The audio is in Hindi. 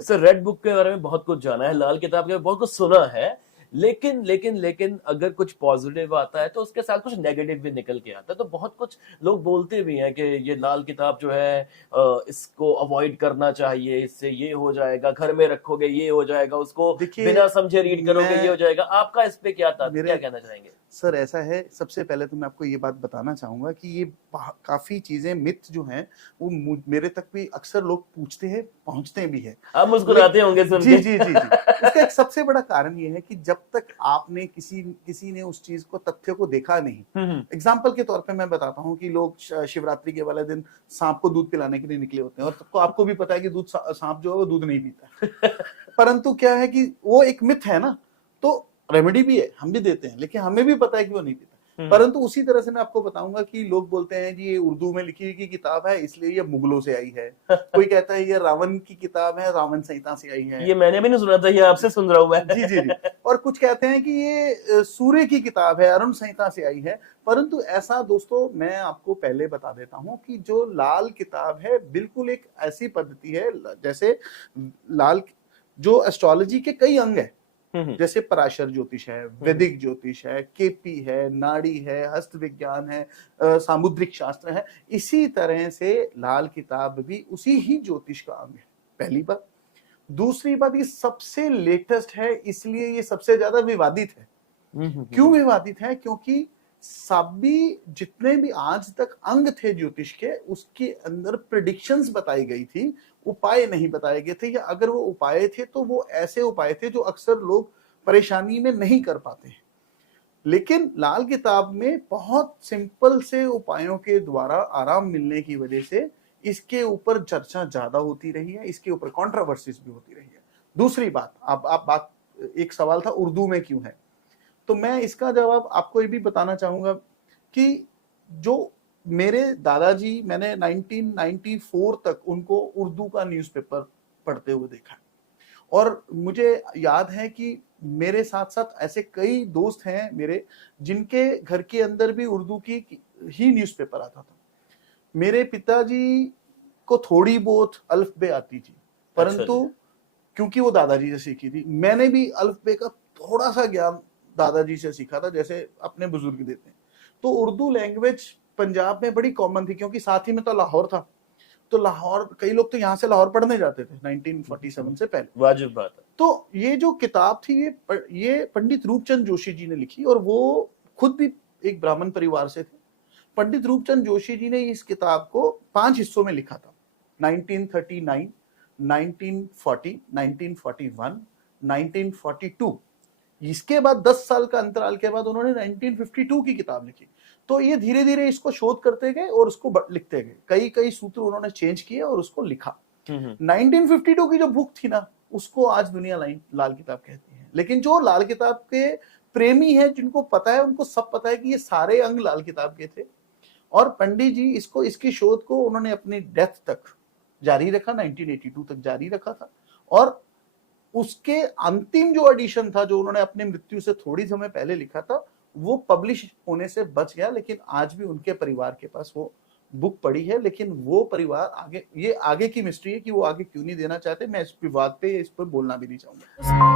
सर, रेड बुक के बारे में बहुत कुछ जाना है, लाल किताब के बारे में बहुत कुछ सुना है, लेकिन अगर कुछ पॉजिटिव आता है तो उसके साथ कुछ नेगेटिव भी निकल के आता है। तो बहुत कुछ लोग बोलते भी हैं कि ये लाल किताब जो है इसको अवॉइड करना चाहिए, इससे ये हो जाएगा, घर में रखोगे ये हो जाएगा, उसको देखिए, बिना समझे रीड करोगे ये हो जाएगा। आपका इस पे क्या मेरे कहना चाहेंगे? सर ऐसा है, सबसे पहले तो मैं आपको ये बात बताना चाहूंगा कि ये काफी चीजें मिथ जो हैं वो मेरे तक भी अक्सर लोग पूछते हैं, पहुंचते भी है। आप मुस्कुराते होंगे सुन जी के। जी जी जी इसका एक सबसे बड़ा कारण ये है कि जब तक आपने किसी ने उस चीज को, तथ्य को देखा नहीं। एग्जाम्पल के तौर पे मैं बताता हूँ कि लोग शिवरात्रि के वाले दिन सांप को दूध पिलाने के लिए निकले होते हैं, और सबको आपको भी पता है कि सांप जो है वो दूध नहीं पीता। परंतु क्या है कि वो एक मिथ है ना, तो रेमेडी भी है, हम भी देते हैं, लेकिन हमें भी पता है कि वो नहीं पीता। परंतु उसी तरह से मैं आपको बताऊंगा कि लोग बोलते हैं जी ये उर्दू में लिखी हुई किताब है इसलिए ये मुगलों से आई है। कोई कहता है ये रावण की किताब है, रावण संहिता से आई है। ये मैंने भी नहीं सुना था, ये आपसे सुन रहा हूं मैं। जी जी जी और कुछ कहते हैं कि ये सूर्य की किताब है, अरुण संहिता से आई है। परंतु ऐसा दोस्तों, मैं आपको पहले बता देता हूं कि जो लाल किताब है बिल्कुल एक ऐसी पद्धति है, जैसे लाल जो एस्ट्रोलॉजी के कई अंग है, जैसे पराशर ज्योतिष है, वैदिक ज्योतिष है, केपी है, नाड़ी है, हस्त विज्ञान है, सामुद्रिक शास्त्र है, इसी तरह से लाल किताब भी उसी ही ज्योतिष का अंग है। पहली बात। दूसरी बात, ये सबसे लेटेस्ट है इसलिए ये सबसे ज्यादा विवादित है। क्यों विवादित है? क्योंकि सभी जितने भी आज तक अंग थे ज्योतिष के, उसके अंदर प्रेडिक्शंस बताई गई थी, उपाय नहीं बताए गए थे, या अगर वो उपाय थे तो वो ऐसे उपाय थे जो अक्सर लोग परेशानी में नहीं कर पाते। लेकिन लाल किताब में बहुत सिंपल से उपायों के द्वारा आराम मिलने की वजह से इसके ऊपर चर्चा ज्यादा होती रही है, इसके ऊपर कंट्रोवर्सीज भी होती रही है। दूसरी बात, आप बात, एक सवाल था उर्दू में क्यों है, तो मैं इसका जवाब आपको ये भी बताना चाहूंगा कि जो मेरे दादाजी, मैंने 1994 तक उनको उर्दू का न्यूज़पेपर पढ़ते हुए देखा, और मुझे याद है कि मेरे साथ साथ ऐसे कई दोस्त हैं मेरे जिनके घर के अंदर भी उर्दू की ही न्यूज़पेपर आता था। मेरे पिताजी को थोड़ी बहुत अल्फ बे आती थी, परंतु क्योंकि वो दादाजी से सीखी थी, मैंने भी अल्फ बे का थोड़ा सा ज्ञान दादाजी से सीखा था, जैसे अपने बुजुर्ग देते हैं। तो उर्दू लैंग्वेज पंजाब में बड़ी कॉमन थी, क्योंकि साथ ही में तो लाहौर था, तो लाहौर, कई लोग तो यहाँ से लाहौर पढ़ने जाते थे 1947 से पहले। वाजिब बात है। तो ये जो किताब थी ये पंडित रूपचंद जोशी जी ने लिखी, और वो खुद भी एक ब्राह्मण परिवार से थे। पंडित रूपचंद जोशी जी ने इस किताब को 5 हिस्सों में लिखा था, 1939, 1940, 1941, 1942। इसके बाद 10 साल का अंतराल के बाद उन्होंने 1952 की किताब लिखी। तो ये धीरे धीरे इसको शोध करते गए और उसको लिखते गए, कई सूत्र उन्होंने चेंज किए और उसको लिखा। 1952 की जो बुक थी ना, उसको आज दुनिया लाल किताब कहती है। लेकिन जो लाल किताब के प्रेमी है, जिनको पता है, उनको सब पता है कि ये सारे अंग लाल किताब के थे। और पंडित जी इसकी शोध को उन्होंने अपनी डेथ तक जारी रखा, 1982 तक जारी रखा था। और उसके अंतिम जो एडिशन था, जो उन्होंने अपनी मृत्यु से थोड़ी समय पहले लिखा था, वो पब्लिश होने से बच गया। लेकिन आज भी उनके परिवार के पास वो बुक पड़ी है। लेकिन वो परिवार ये आगे की मिस्ट्री है कि वो आगे क्यों नहीं देना चाहते। मैं इस विवाद पे, इस पर बोलना भी नहीं चाहूंगा।